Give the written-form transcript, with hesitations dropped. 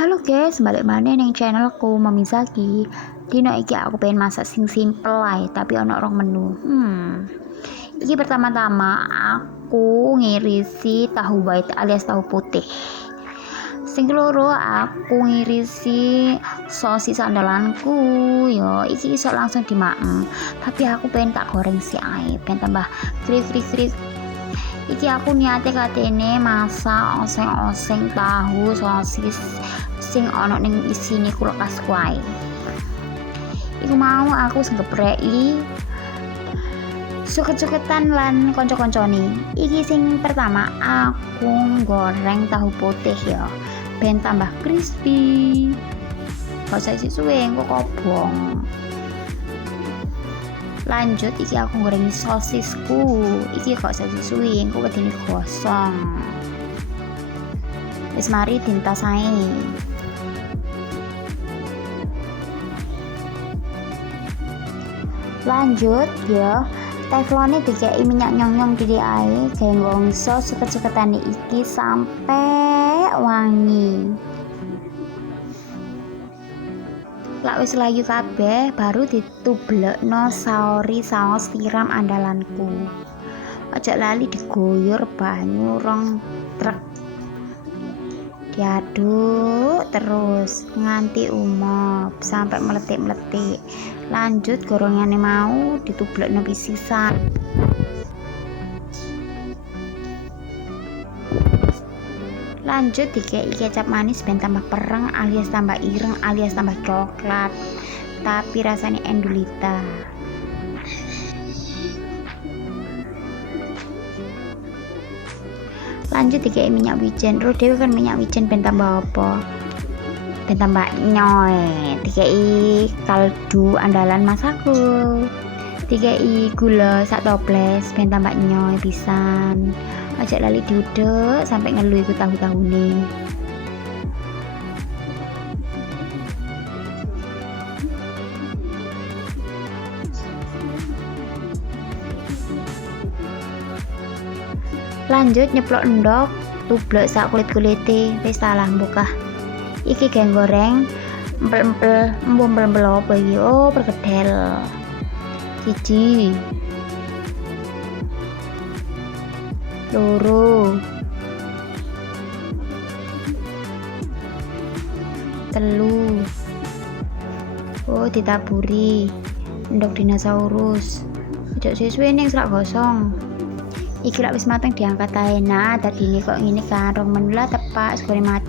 Halo guys, balik mana ning channelku Mami Zaki. Dino iki aku pengen masak sing simple ae, tapi ono rong menu. Iki pertama-tama aku ngirisi tahu white alias tahu putih. Sing keloro aku ngirisi sosis andalanku. Yo, iki iso langsung dimaem. Tapi aku pengen tak goreng si ae, pengen tambah krik. Iki aku niate katene masak oseng-oseng tahu sosis sing ono ning isine kulkas kuai. Iku mau aku sing gepreki suket-suketan lan kanca-kancane. Iki sing pertama aku goreng tahu putih ya, ben tambah crispy. Gak usah suwe engko kobong. Lanjut iki aku goreng sosisku. Iki kok suwi engko wedine gosong. Wis mari dintas ae. Lanjut ya, teflone dikei minyak nyong-nyong di ae, genggong sos suket-suketane iki sampai wangi. Lak wis layu kabeh, baru ditublekno saori saos tiram andalanku. Aja lali diguyur banyu rong trek. Diaduk terus nganti umop sampai meletik-meletik. Lanjut gorengane mau ditublekno pisisan. Lanjut dikei kecap manis ben tambah pereng alias tambah ireng alias tambah coklat, tapi rasanya endulita. Lanjut dikei minyak wijen. Ro dhewe kan minyak wijen ben tambah apa? Ben tambah nyoy. Dikei kaldu andalan masakku. Dikei gula sak toples ben tambah nyoy pisan. Aja lali diudek sampai ngelu iku tahu-tahune. Lanjut nyeplok endok, tublek sak kulit-kulite, wis salah mbukah. Iki geng goreng empel-empel apa iki? Oh, perkedel. Siji. Loro. Telu. Oh, ditaburi endok dinosaurus. Ojo suwe-suwe ning selak gosong. Iki lak wis mateng diangkat ae. Nah, dadine kok ngene kan rong menu lah tepak segone mateng.